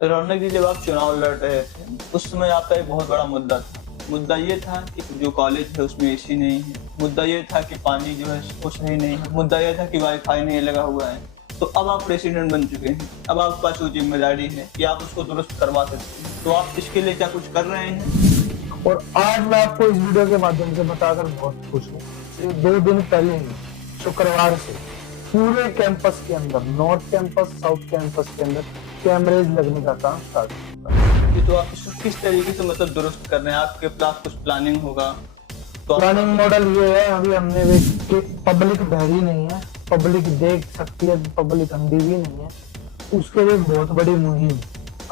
रौनक जी, जब आप चुनाव लड़ रहे थे उस समय आपका एक बहुत बड़ा मुद्दा था। मुद्दा ये था कि जो कॉलेज है उसमें एसी नहीं है। मुद्दा ये था कि पानी जो है वो सही नहीं है। मुद्दा ये था कि वाईफाई नहीं लगा हुआ है। तो अब आप प्रेसिडेंट बन चुके हैं। अब आपके पास वो जिम्मेदारी है कि आप उसको दुरुस्त करवा सकते हैं। तो आप इसके लिए क्या कुछ कर रहे हैं? और आज मैं आपको इस वीडियो के माध्यम से बताकर बहुत खुश हूँ। 2 दिन पहले ही शुक्रवार से पूरे कैंपस के अंदर, नॉर्थ कैंपस, साउथ कैंपस के अंदर कैमरेज लगने का काम स्टार्ट हो चुका है। ये तो आप इसको किस तरीके से मतलब दुरुस्त कर रहे हैं? आपके पास कुछ प्लानिंग होगा तो प्लानिंग मॉडल ये है, अभी हमने कि पब्लिक बहरी नहीं है, पब्लिक देख सकती है, पब्लिक अंधी भी नहीं है। उसके लिए बहुत बड़ी मुहिम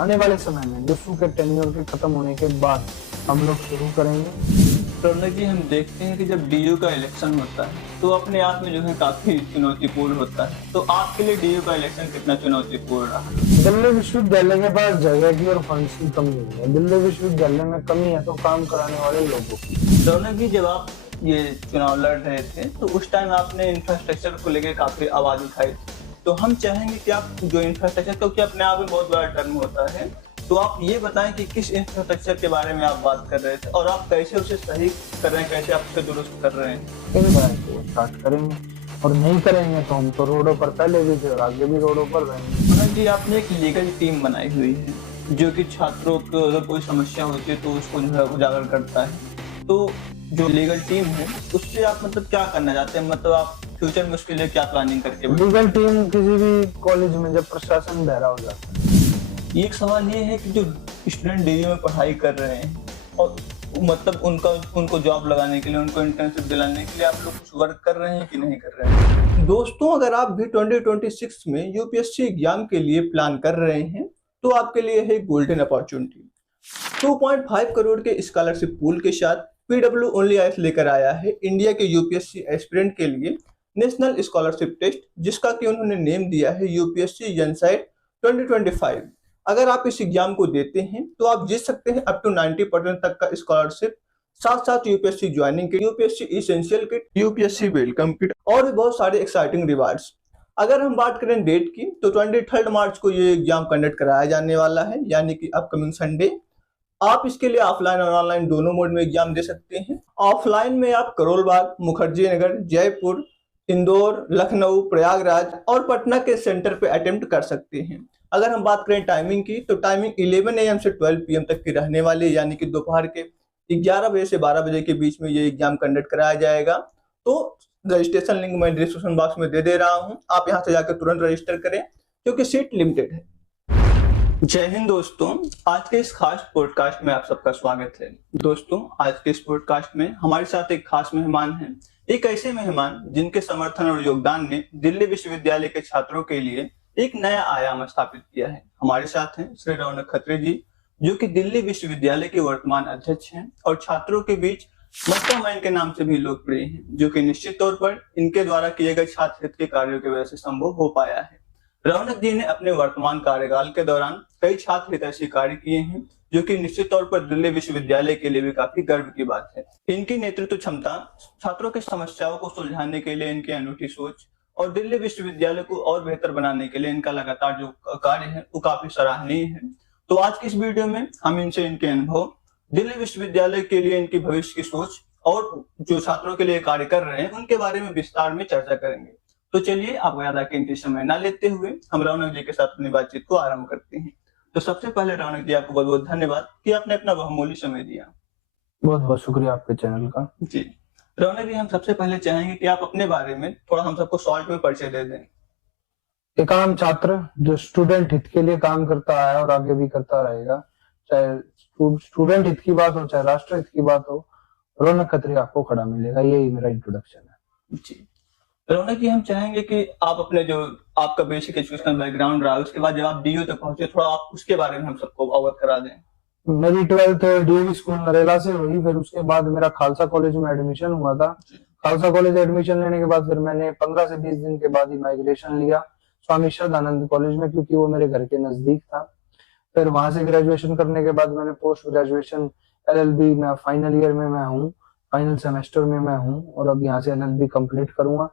आने वाले समय में डिसू के टेन्योर के खत्म होने के बाद हम लोग शुरू करेंगे। रौनक जी, हम देखते हैं कि जब डीयू का इलेक्शन होता है तो अपने आप में जो है काफी चुनौतीपूर्ण होता है। तो आपके लिए डीयू का इलेक्शन कितना चुनौतीपूर्ण रहा? दिल्ली विश्वविद्यालय के पास जगह की और फंड्स की कमी नहीं है। दिल्ली विश्वविद्यालय में कमी है तो काम कराने वाले लोगों की। रौनक जी, जब आप ये चुनाव लड़ रहे थे तो उस टाइम आपने इंफ्रास्ट्रक्चर को लेकर काफी आवाज उठाई थी। तो हम चाहेंगे कि आप जो इंफ्रास्ट्रक्चर, क्योंकि अपने आप में बहुत बड़ा टर्म होता है, तो आप ये बताएं कि किस इंफ्रास्ट्रक्चर के बारे में आप बात कर रहे थे और आप कैसे उसे सही कर रहे हैं, कैसे आप उसे दुरुस्त कर रहे हैं? इन बार को स्टार्ट करेंगे और नहीं करेंगे तो हम तो रोडों पर पहले भी थे और आगे भी रोडों पर रहेंगे। रौनक जी, आपने एक लीगल टीम बनाई हुई है जो कि छात्रों को अगर कोई समस्या होती है तो उसको जो है उजागर करता है। तो जो लीगल टीम है उससे आप मतलब क्या करना चाहते हैं? मतलब आप फ्यूचर में उसके लिए क्या प्लानिंग करके लीगल टीम किसी भी कॉलेज में जब प्रशासन बहरा हो जाता है। एक सवाल ये है कि जो स्टूडेंट डीयू में पढ़ाई कर रहे हैं और मतलब उनको जॉब लगाने के लिए, उनको इंटर्नशिप दिलाने के लिए आप लोग कुछ वर्क कर रहे हैं कि नहीं कर रहे हैं? दोस्तों, अगर आप भी 2026 में यूपीएससी एग्जाम के लिए प्लान कर रहे हैं तो आपके लिए है गोल्डन अपॉर्चुनिटी। 2.5 करोड़ के स्कॉलरशिप पूल के साथ पीडब्ल्यू ओनली आईएएस लेकर आया है इंडिया के यूपीएससी एस्पिरेंट के लिए नेशनल स्कॉलरशिप टेस्ट, जिसका कि उन्होंने नेम दिया है यूपीएससी जनसाइट 2025। अगर आप इस एग्जाम को देते हैं तो आप जीत सकते हैं अप टू 90% तक का स्कॉलरशिप। साथ साथ UPSC joining kit, UPSC essential kit, UPSC welcome kit और भी बहुत सारे एक्साइटिंग रिवार्ड्स। अगर हम बात करें डेट की तो 23 मार्च को ये एग्जाम कंडक्ट कराया जाने वाला है, यानी कि अपकमिंग संडे। आप इसके लिए ऑफलाइन और ऑनलाइन दोनों मोड में एग्जाम दे सकते हैं। ऑफलाइन में आप करोल बाग, मुखर्जी नगर, जयपुर, इंदौर, लखनऊ, प्रयागराज और पटना के सेंटर पे अटेम्प्ट कर सकते हैं। अगर हम बात करें टाइमिंग की तो टाइमिंग 11 AM से 12 PM तक की रहने वाली, यानी कि दोपहर के 11 बजे से 12 बजे के बीच में ये एग्जाम कंडक्ट कराया जाएगा। तो रजिस्ट्रेशन लिंक मैं डिस्क्रिप्शन बॉक्स में दे दे रहा हूँ, आप यहाँ से जाकर तुरंत रजिस्टर करें क्योंकि सीट लिमिटेड है। जय हिंद दोस्तों, आज के इस खास पॉडकास्ट में आप सबका स्वागत है। दोस्तों, आज के इस पॉडकास्ट में हमारे साथ एक खास मेहमान हैं। एक ऐसे मेहमान जिनके समर्थन और योगदान ने दिल्ली विश्वविद्यालय के छात्रों के लिए एक नया आयाम स्थापित किया है। हमारे साथ हैं श्री रौनक खत्री जी, जो कि दिल्ली विश्वविद्यालय के वर्तमान अध्यक्ष हैं और छात्रों के बीच मास्टरमाइंड के नाम से भी लोकप्रिय हैं, जो कि निश्चित तौर पर इनके द्वारा किए गए छात्र हित के कार्यों की वजह से संभव हो पाया है। रौनक जी ने अपने वर्तमान कार्यकाल के दौरान कई छात्र हितैषी कार्य किए हैं, जो कि निश्चित तौर पर दिल्ली विश्वविद्यालय के लिए भी काफी गर्व की बात है। इनकी नेतृत्व क्षमता, छात्रों की समस्याओं को सुलझाने के लिए इनकी अनूठी सोच और दिल्ली विश्वविद्यालय को और बेहतर बनाने के लिए इनका लगातार जो कार्य है वो काफी सराहनीय है। तो आज की इस वीडियो में हम इनसे इनके अनुभव, दिल्ली विश्वविद्यालय के लिए इनकी भविष्य की सोच और जो छात्रों के लिए कार्य कर रहे हैं उनके बारे में विस्तार में चर्चा करेंगे। तो चलिए, आपको ज्यादा कीमती समय न लेते हुए हम रौनक जी के साथ अपनी बातचीत को आरंभ करते हैं। तो सबसे पहले रौनक जी, आपको बहुत बहुत धन्यवाद कि आपने अपना बहुमूल्य समय दिया। बहुत बहुत शुक्रिया आपके चैनल का। जी रौनक जी, हम सबसे पहले चाहेंगे कि आप अपने बारे में थोड़ा हम सबको शॉर्ट में परिचय दे दें। एक आम छात्र जो स्टूडेंट हित के लिए काम करता है और आगे भी करता रहेगा, चाहे स्टूडेंट हित की बात हो चाहे राष्ट्र हित की बात हो, रौनक खत्री आपको खड़ा मिलेगा। यही मेरा इंट्रोडक्शन है। जी रौनक जी, हम चाहेंगे कि आप अपने जो आपका बेसिक एजुकेशनल बैकग्राउंड रहा, उसके बाद जब आप डीयू तक पहुंचे, थोड़ा आप उसके बारे में हम सबको अवगत करा दें। मेरी 12th डीएवी स्कूल नरेला से हुई, फिर उसके बाद मेरा खालसा कॉलेज में एडमिशन हुआ था। खालसा कॉलेज एडमिशन लेने के बाद फिर मैंने 15 से 20 दिन के बाद ही माइग्रेशन लिया स्वामी श्रद्धानंद कॉलेज में, क्योंकि वो मेरे घर के नजदीक था। फिर वहां से ग्रेजुएशन करने के बाद मैंने पोस्ट ग्रेजुएशन एलएलबी में फाइनल ईयर में मैं हूँ, फाइनल सेमेस्टर में मैं हूँ और अब यहाँ से एलएलबी कंप्लीट करूंगा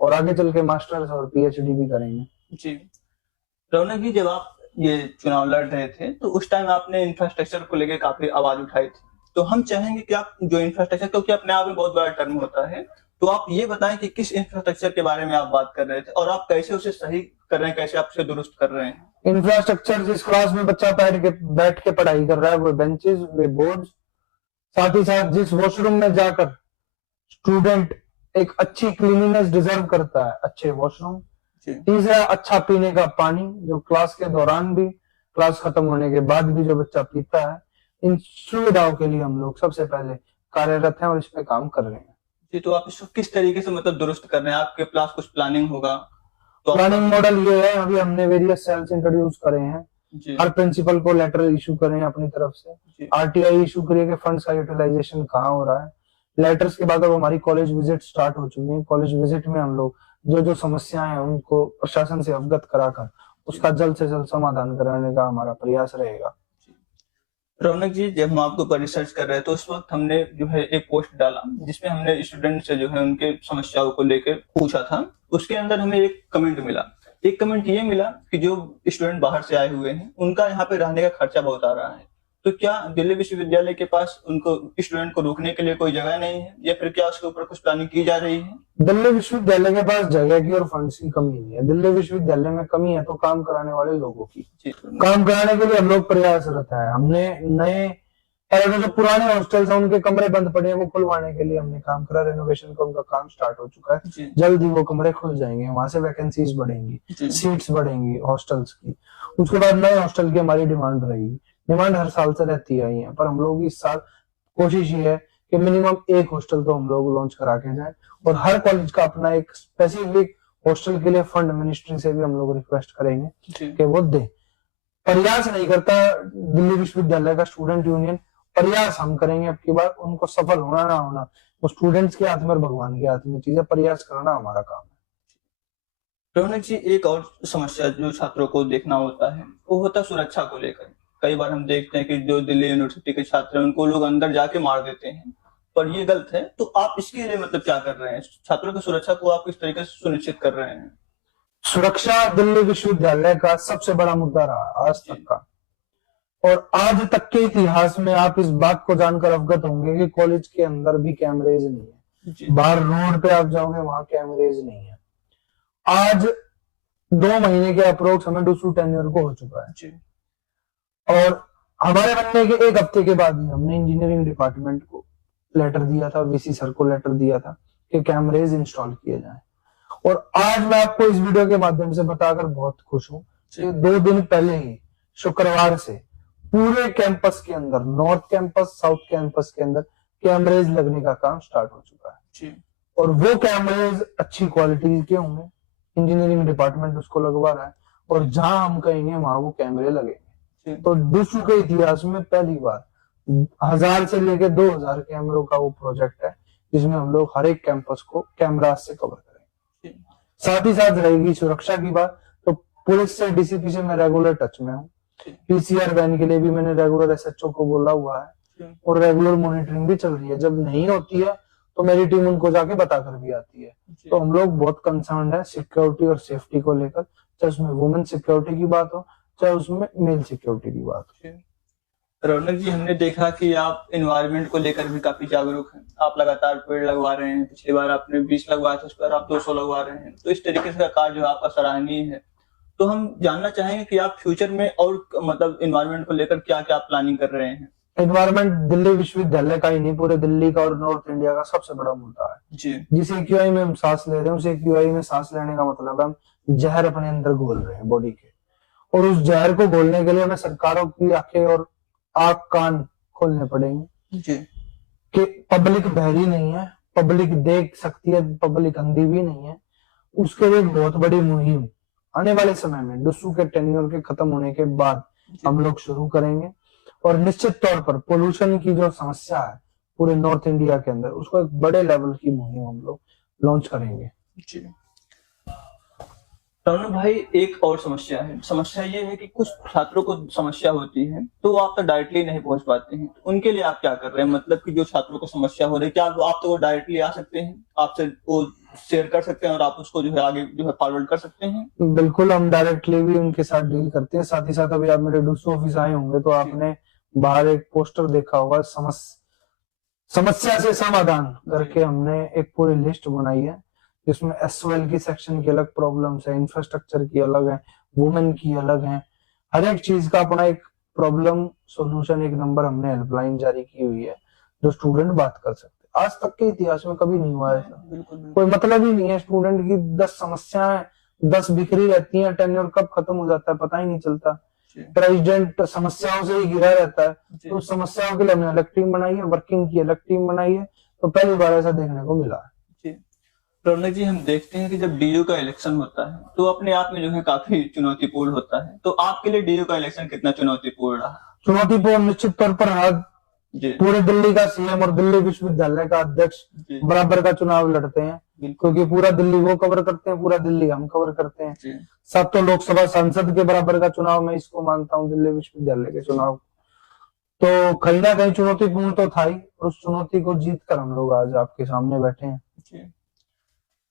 और आगे चल के मास्टर्स और पीएचडी भी करेंगे। जी रौनक जी, जब आप ये चुनाव लड़ रहे थे तो उस टाइम आपने इंफ्रास्ट्रक्चर को लेकर काफी आवाज उठाई थी। तो हम चाहेंगे कि आप जो इंफ्रास्ट्रक्चर, क्योंकि अपने आप में बहुत बड़ा टर्म होता है, तो आप ये बताएं कि किस इंफ्रास्ट्रक्चर के बारे में आप बात कर रहे थे और आप कैसे उसे सही कर रहे हैं, कैसे आप उसे दुरुस्त कर रहे हैं। इंफ्रास्ट्रक्चर, जिस क्लास में बच्चा बैठ के पढ़ाई कर रहा है, वो बेंचेस, वे बोर्ड, साथ ही साथ जिस वॉशरूम में जाकर स्टूडेंट एक अच्छी क्लीनिनेस डिजर्व करता है, अच्छे वॉशरूम। तीसरा, अच्छा पीने का पानी, जो क्लास के दौरान भी, क्लास खत्म होने के बाद भी जो बच्चा पीता है। इन सुविधाओं के लिए हम लोग सबसे पहले कार्यरत हैं और इस पे काम कर रहे हैं। जी, तो आप इसको किस तरीके से मतलब दुरुस्त कर रहे हैं? आपके पास कुछ प्लानिंग होगा? तो प्लानिंग मॉडल ये है, अभी हमने वेरियस सेल्स इंट्रोड्यूस करे हैं। हर प्रिंसिपल को लेटर इशू करें अपनी तरफ से, आरटीआई इशू करिए कि फंड्स का यूटिलाइजेशन कहाँ हो रहा है। लेटर्स के बाद अब हमारी कॉलेज विजिट स्टार्ट हो चुकी है। कॉलेज विजिट में हम लोग जो जो समस्याएं हैं उनको प्रशासन से अवगत कराकर उसका जल्द से जल्द समाधान कराने का हमारा प्रयास रहेगा। रौनक जी, जब हम आपके ऊपर रिसर्च कर रहे थे तो उस वक्त हमने जो है एक पोस्ट डाला जिसमें हमने स्टूडेंट से जो है उनके समस्याओं को लेकर पूछा था। उसके अंदर हमें एक कमेंट मिला। एक कमेंट ये मिला कि जो स्टूडेंट बाहर से आए हुए हैं उनका यहाँ पे रहने का खर्चा बहुत आ रहा है। तो क्या दिल्ली विश्वविद्यालय के पास उनको, स्टूडेंट को रोकने के लिए कोई जगह नहीं है, या फिर क्या उसके ऊपर कुछ प्लानिंग की जा रही है? दिल्ली विश्वविद्यालय के पास जगह की और फंड्स की कमी नहीं है। दिल्ली विश्वविद्यालय में कमी है तो काम कराने वाले लोगों की। काम कराने के लिए हम लोग प्रयासरत है। हमने नए, पहले जो पुराने हॉस्टल्स हैं उनके कमरे बंद पड़े हैं, वो खुलवाने के लिए हमने काम करा। रेनोवेशन का उनका काम स्टार्ट हो चुका है। जल्द ही वो कमरे खुल जाएंगे, वहां से वैकेंसीज बढ़ेंगी, सीट्स बढ़ेंगी हॉस्टल्स की। उसके बाद नए हॉस्टल की हमारी डिमांड रहेगी। डिमांड हर साल से रहती आई है, पर हम लोग इस साल कोशिश ये है कि मिनिमम एक हॉस्टल तो हम लोग लॉन्च करा के जाए, और हर कॉलेज का अपना एक स्पेसिफिक हॉस्टल के लिए फंड मिनिस्ट्री से भी हम लोग रिक्वेस्ट करेंगे कि वो दे। प्रयास नहीं करता दिल्ली विश्वविद्यालय का स्टूडेंट यूनियन, प्रयास हम करेंगे। अब की बार उनको सफल होना ना होना वो स्टूडेंट्स के हाथ में और भगवान के हाथ में चीज है। प्रयास करना हमारा काम है। रौनक जी, एक और समस्या जो छात्रों को देखना होता है वो होता है सुरक्षा को लेकर। कई बार हम देखते हैं कि जो दिल्ली यूनिवर्सिटी के छात्र हैं उनको लोग अंदर जाके मार देते हैं, पर ये गलत है। तो आप इसके लिए मतलब क्या कर रहे हैं? छात्रों की सुरक्षा को आप किस तरीके से सुनिश्चित कर रहे हैं? सुरक्षा दिल्ली विश्वविद्यालय का सबसे बड़ा मुद्दा रहा आज तक का, और आज तक के इतिहास में आप इस बात को जानकर अवगत होंगे कि कॉलेज के अंदर भी कैमरेज नहीं है। बाहर रोड पे आप जाओगे वहां कैमरेज नहीं है। आज 2 महीने के अप्रोक्स हमें डूसू टेन्योर को हो चुका है, और हमारे बनने के 1 हफ्ते के बाद ही हमने इंजीनियरिंग डिपार्टमेंट को लेटर दिया था, वीसी सर को लेटर दिया था कि कैमरेज इंस्टॉल किए जाएं। और आज मैं आपको इस वीडियो के माध्यम से बताकर बहुत खुश हूं कि 2 दिन पहले ही शुक्रवार से पूरे कैंपस के अंदर, नॉर्थ कैंपस, साउथ कैंपस के अंदर कैमरेज लगने का काम स्टार्ट हो चुका है। और वो कैमरेज अच्छी क्वालिटी के होंगे, इंजीनियरिंग डिपार्टमेंट उसको लगवा रहा है, और जहां हम कहेंगे वहां वो कैमरे लगेंगे। तो डूसू के इतिहास में पहली बार 1000 से लेकर 2000 कैमरों का वो प्रोजेक्ट है जिसमें हम लोग हर एक कैंपस को कैमरा से कवर करेंगे। साथ ही साथ रहेगी सुरक्षा की बात, तो पुलिस से, डीसीपी से मैं रेगुलर टच में हूँ। पीसीआर वैन के लिए भी मैंने रेगुलर एसएचओ को बोला हुआ है, और रेगुलर मॉनिटरिंग भी चल रही है। जब नहीं होती है तो मेरी टीम उनको जाके बताकर भी आती है। तो हम लोग बहुत कंसर्न है सिक्योरिटी और सेफ्टी को लेकर, चाहे उसमें वुमेन सिक्योरिटी की बात हो, चाहे उसमें मेल सिक्योरिटी की बात हो। रौनक जी, हमने देखा कि आप एनवायरनमेंट को लेकर भी काफी जागरूक हैं। आप लगातार पेड़ लगवा रहे हैं। पिछली बार आपने 20 लगवाए थे, उस पर आप 200 लगवा रहे हैं। तो इस तरीके से कार्य जो आपका सराहनीय है। तो हम जानना चाहेंगे कि आप फ्यूचर में और मतलब एनवायरनमेंट को लेकर क्या क्या प्लानिंग कर रहे हैं? एनवायरनमेंट दिल्ली विश्वविद्यालय का ही नहीं, पूरे दिल्ली का और नॉर्थ इंडिया का सबसे बड़ा मुद्दा है जी। जिस एक्यूआई में हम सांस ले रहे हैं, उस एक्यूआई में सांस लेने का मतलब हम जहर अपने अंदर घोल रहे हैं बॉडी के, और उस जहर को घोलने के लिए हमें सरकारों की आंखें और आंख कान खोलने पड़ेंगे जी। कि पब्लिक बहरी नहीं है, पब्लिक देख सकती है, पब्लिक अंधी भी नहीं है। उसके लिए बहुत बड़ी मुहिम आने वाले समय में डूसू के टेन्योर के खत्म होने के बाद हम लोग शुरू करेंगे, और निश्चित तौर पर पोल्यूशन की जो समस्या है पूरे नॉर्थ इंडिया के अंदर, उसको एक बड़े लेवल की मुहिम हम लोग लॉन्च करेंगे जी। रौनक भाई, एक और समस्या है। समस्या ये है कि कुछ छात्रों को समस्या होती है तो वो आप तक डायरेक्टली नहीं पहुंच पाते हैं। तो उनके लिए आप क्या कर रहे हैं? मतलब कि जो छात्रों को समस्या हो रही है, क्या आप तो वो डायरेक्टली आ सकते हैं, आपसे वो शेयर कर सकते हैं और आप उसको जो है आगे जो है फॉरवर्ड कर सकते हैं? बिल्कुल, हम डायरेक्टली भी उनके साथ डील करते हैं। साथ ही साथ अभी आप मेरे डूसू ऑफिस आए होंगे तो आपने बाहर एक पोस्टर देखा होगा, समस्या से समाधान करके हमने एक पूरी लिस्ट बनाई है जिसमें एसओएल की सेक्शन की अलग प्रॉब्लम्स है, इंफ्रास्ट्रक्चर की अलग है, वुमेन की अलग है, हर एक चीज का अपना एक प्रॉब्लम सॉल्यूशन, एक नंबर हमने हेल्पलाइन जारी की हुई है जो स्टूडेंट बात कर सकते हैं। आज तक के इतिहास में कभी नहीं हुआ ऐसा। बिल्कुल बिल्कुल। कोई मतलब ही नहीं है, स्टूडेंट की 10 समस्याएं 10 बिखरी रहती हैं, टेन्योर कब खत्म हो जाता है पता ही नहीं चलता। प्रेसिडेंट समस्याओं से ही घिरा रहता है। तो उस समस्याओं के लिए हमने अलग टीम बनाई है, वर्किंग की अलग टीम बनाई है। तो पहली बार ऐसा देखने को मिला है। रौनक जी, हम देखते हैं कि जब डीयू का इलेक्शन होता है तो अपने आप में जो है काफी चुनौतीपूर्ण होता है। तो आपके लिए डीयू का इलेक्शन कितना चुनौतीपूर्ण रहा? चुनौतीपूर्ण निश्चित तौर पर रहा। पूरे दिल्ली का सीएम और दिल्ली विश्वविद्यालय का अध्यक्ष बराबर का चुनाव लड़ते हैं, क्योंकि पूरा दिल्ली वो कवर करते हैं, पूरा दिल्ली हम कवर करते हैं। 7 लोकसभा सांसद के बराबर का चुनाव मैं इसको मानता हूँ, दिल्ली विश्वविद्यालय के चुनाव। तो कहीं ना कहीं चुनौतीपूर्ण तो था ही, और उस चुनौती को जीत कर हम लोग आज आपके सामने बैठे हैं।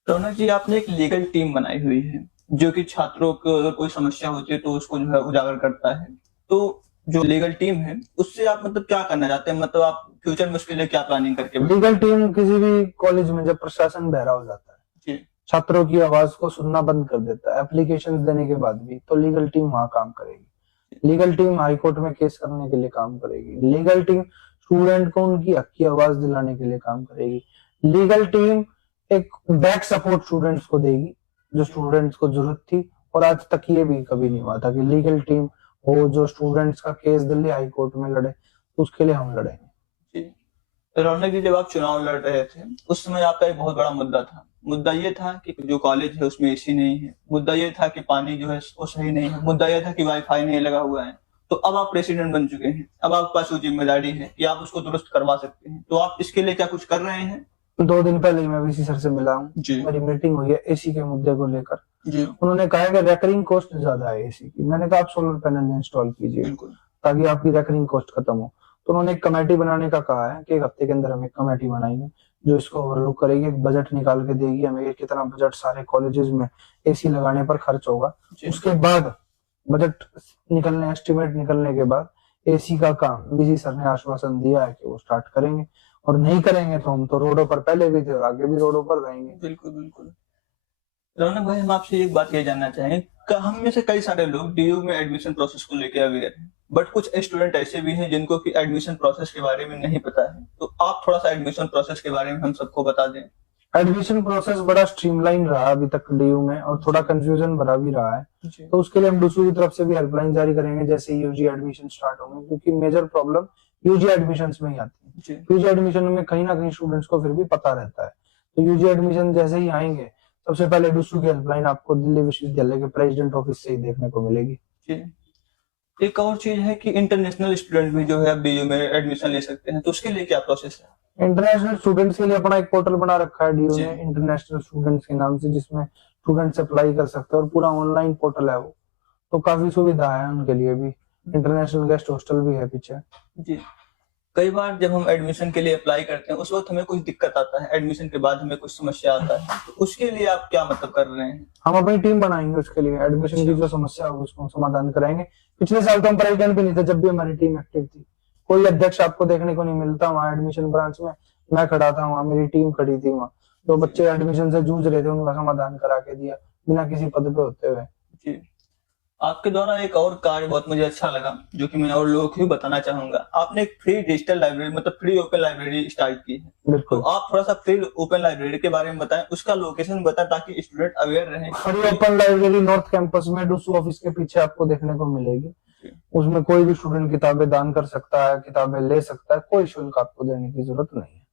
रौनक जी, आपने एक लीगल टीम बनाई हुई है जो कि छात्रों को अगर कोई समस्या होती है तो उसको जो है उजागर करता है। तो जो लीगल टीम है उससे आप मतलब क्या करना चाहते हैं? मतलब आप फ्यूचर में उसके लिए क्या प्लानिंग करके? लीगल टीम किसी भी कॉलेज में जब प्रशासन बहरा हो जाता है, छात्रों की आवाज को सुनना बंद कर देता है एप्लीकेशन देने के बाद भी, तो लीगल टीम वहां काम करेगी। लीगल टीम हाई कोर्ट में केस करने के लिए काम करेगी। लीगल टीम स्टूडेंट को उनकी हक की आवाज दिलाने के लिए काम करेगी। लीगल टीम एक बैक सपोर्ट स्टूडेंट्स को देगी जो स्टूडेंट्स को जरूरत थी। और आज तक ये भी कभी नहीं हुआ था कि लीगल टीम हो जो स्टूडेंट्स का केस दिल्ली हाई कोर्ट में लड़े, तो उसके लिए हम लड़ेंगे। रौनक जी, जब आप चुनाव लड़ रहे थे उस समय आपका एक बहुत बड़ा मुद्दा था। मुद्दा ये था कि जो कॉलेज है उसमें एसी नहीं है। मुद्दा ये था कि पानी जो है वो सही नहीं है। मुद्दा ये था कि वाईफाई नहीं लगा हुआ है। तो अब आप प्रेसिडेंट बन चुके हैं, अब आपके पास वो जिम्मेदारी है कि आप उसको दुरुस्त करवा सकते हैं। तो आप इसके लिए क्या कुछ कर रहे हैं? 2 दिन पहले मैं वीसी सर से मिला हूँ, मेरी मीटिंग हुई है एसी के मुद्दे को लेकर। उन्होंने कहा कि रेकरिंग कॉस्ट ज्यादा है एसी की। मैंने कहा आप सोलर पैनल इंस्टॉल कीजिए ताकि आपकी रेकरिंग कॉस्ट खत्म हो। तो उन्होंने एक कमेटी बनाने का कहा है कि 1 हफ्ते के अंदर हम एक कमेटी बनाएंगे जो इसको ओवरलुक करेगी, एक बजट निकाल के देगी हमें कितना बजट सारे कॉलेजेस में एसी लगाने पर खर्च होगा। उसके बाद बजट निकलने, एस्टिमेट निकलने के बाद एसी का काम वीसी सर ने आश्वासन दिया है कि वो स्टार्ट करेंगे। और नहीं करेंगे तो हम तो रोडों पर पहले भी थे और आगे भी रोडों पर रहेंगे। बिल्कुल बिल्कुल। रौनक भाई, हम आपसे एक बात ये जानना चाहेंगे, हम में से कई सारे लोग डीयू में एडमिशन प्रोसेस को लेकर अवेयर हैं, बट कुछ स्टूडेंट ऐसे भी हैं जिनको कि एडमिशन प्रोसेस के बारे में नहीं पता है। तो आप थोड़ा सा एडमिशन प्रोसेस के बारे में हम सबको बता दें। एडमिशन प्रोसेस बड़ा स्ट्रीमलाइन रहा अभी तक डीयू में, और थोड़ा कंफ्यूजन भरा भी रहा है। तो उसके लिए हम डूसू की तरफ से भी हेल्पलाइन जारी करेंगे जैसे यूजी एडमिशन स्टार्ट होंगे, क्योंकि मेजर प्रॉब्लम यूजी एडमिशन में ही आती है। यूजी एडमिशन में कहीं ना कहीं स्टूडेंट्स को फिर भी पता रहता है। तो यूजी एडमिशन जैसे ही आएंगे सबसे पहले डूसू की हेल्पलाइन आपको दिल्ली विश्वविद्यालय के प्रेसिडेंट ऑफिस से ही देखने को मिलेगी। एक और चीज है कि इंटरनेशनल स्टूडेंट भी जो है अब डीयू में एडमिशन ले सकते हैं, तो उसके लिए क्या प्रोसेस है? इंटरनेशनल स्टूडेंट्स के लिए अपना एक पोर्टल बना रखा है डीयू ने इंटरनेशनल स्टूडेंट्स के नाम से, जिसमें स्टूडेंट्स अप्लाई कर सकते हैं और पूरा ऑनलाइन पोर्टल है वो। तो काफी सुविधा है उनके लिए भी। इंटरनेशनल गेस्ट हॉस्टल भी है पीछे। जी, कई बार जब हम एडमिशन के लिए अप्लाई करते हैं उस वक्त हमें कुछ दिक्कत आता है, एडमिशन के बाद हमें कुछ समस्या आता है, तो उसके लिए आप क्या मतलब कर रहे हैं? हम अपनी टीम बनाएंगे उसके लिए, एडमिशन की जो समस्या होगी उसको समाधान कराएंगे। पिछले साल तो हम प्रेसिडेंट भी नहीं थे जब भी हमारी टीम एक्टिव थी। कोई अध्यक्ष आपको देखने को नहीं मिलता वहाँ एडमिशन ब्रांच में। मैं खड़ा था वहाँ, मेरी टीम खड़ी थी वहाँ। तो बच्चे एडमिशन से जूझ रहे थे, उनका समाधान करा के दिया बिना किसी पद पे होते हुए। जी, आपके द्वारा एक और कार्य बहुत मुझे अच्छा लगा जो कि मैं और लोगों को भी बताना चाहूंगा। आपने एक फ्री डिजिटल लाइब्रेरी, मतलब फ्री ओपन लाइब्रेरी स्टार्ट की है। बिल्कुल। तो आप थोड़ा सा फ्री ओपन लाइब्रेरी के बारे में बताएं, उसका लोकेशन बताएं ताकि स्टूडेंट अवेयर रहे। Free open library north campus में डूसू ऑफिस के पीछे आपको देखने को मिलेगी। उसमें कोई भी स्टूडेंट किताबें दान कर सकता है, किताबें ले सकता है, कोई शुल्क आपको देने की जरूरत नहीं है।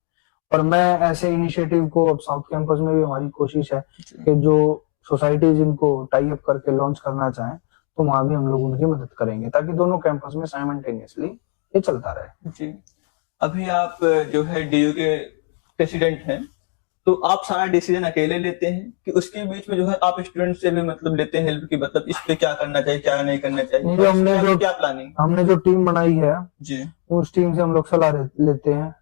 और मैं ऐसे इनिशिएटिव को, अब साउथ कैंपस में भी हमारी कोशिश है कि जो सोसाइटीज इनको टाई अप करके लॉन्च करना चाहें तो वहां भी हम लोग उनकी मदद करेंगे ताकि दोनों कैंपस में साइमल्टेनियसली ये चलता रहे। जी, अभी आप जो है डीयू के प्रेसिडेंट हैं, तो आप सारा डिसीजन अकेले लेते हैं कि उसके बीच में जो है आप स्टूडेंट से भी मतलब लेते हैं हेल्प की, मतलब इस पे क्या करना चाहिए क्या नहीं करना चाहिए? जो हमने जो टीम बनाई है जी, उस टीम से हम लोग सलाह लेते हैं।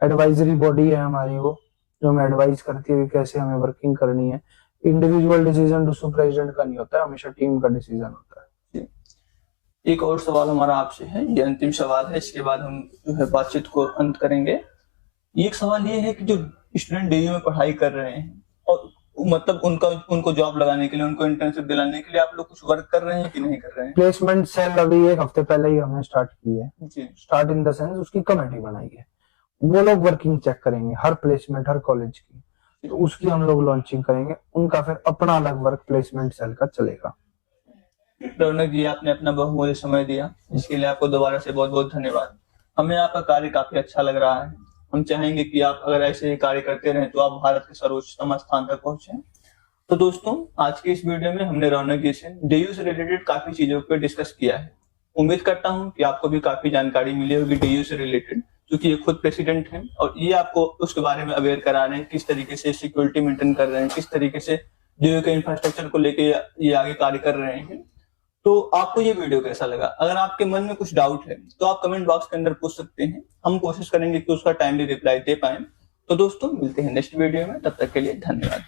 एडवाइजरी बॉडी है हमारी वो, जो हमें एडवाइस करती है कि कैसे हमें वर्किंग करनी है। इंडिविजुअल डिसीजन डीसू प्रेसिडेंट का नहीं होता है, हमेशा टीम का डिसीजन होता है। एक और सवाल हमारा आपसे है, ये अंतिम सवाल है, इसके बाद हम जो है बातचीत को अंत करेंगे। एक सवाल ये है कि जो स्टूडेंट डीयू में पढ़ाई कर रहे हैं और मतलब उनको जॉब लगाने के लिए, उनको इंटर्नशिप दिलाने के लिए आप लोग कुछ वर्क कर रहे हैं कि नहीं कर रहे हैं? प्लेसमेंट सेल अभी एक हफ्ते पहले ही हमने स्टार्ट की है। जी। स्टार्ट इन द सेंस उसकी कमेटी बनाई है, वो लोग वर्किंग चेक करेंगे हर प्लेसमेंट हर कॉलेज की, तो उसकी हम लोग लॉन्चिंग करेंगे। उनका फिर अपना अलग वर्क प्लेसमेंट सेल का चलेगा। रौनक जी, आपने अपना बहुमूल्य समय दिया, इसके लिए आपको दोबारा से बहुत बहुत धन्यवाद। हमें आपका कार्य काफी अच्छा लग रहा है। हम चाहेंगे कि आप अगर ऐसे ही कार्य करते रहें तो आप भारत के सर्वोच्चतम स्थान तक पहुंचे। तो दोस्तों, आज की इस वीडियो में हमने रौनक जी से डीयू से रिलेटेड काफी चीजों पर डिस्कस किया है। उम्मीद करता हूं कि आपको भी काफी जानकारी मिली होगी डीयू से रिलेटेड, क्योंकि ये खुद प्रेसिडेंट हैं और ये आपको उसके बारे में अवेयर करा रहे हैं, किस तरीके से सिक्योरिटी मेंटेन कर रहे हैं, किस तरीके से डीयू के इंफ्रास्ट्रक्चर को लेके ये आगे कार्य कर रहे हैं। तो आपको ये वीडियो कैसा लगा? अगर आपके मन में कुछ डाउट है तो आप कमेंट बॉक्स के अंदर पूछ सकते हैं, हम कोशिश करेंगे कि उसका टाइमली रिप्लाई दे पाए। तो दोस्तों, मिलते हैं नेक्स्ट वीडियो में, तब तक के लिए धन्यवाद।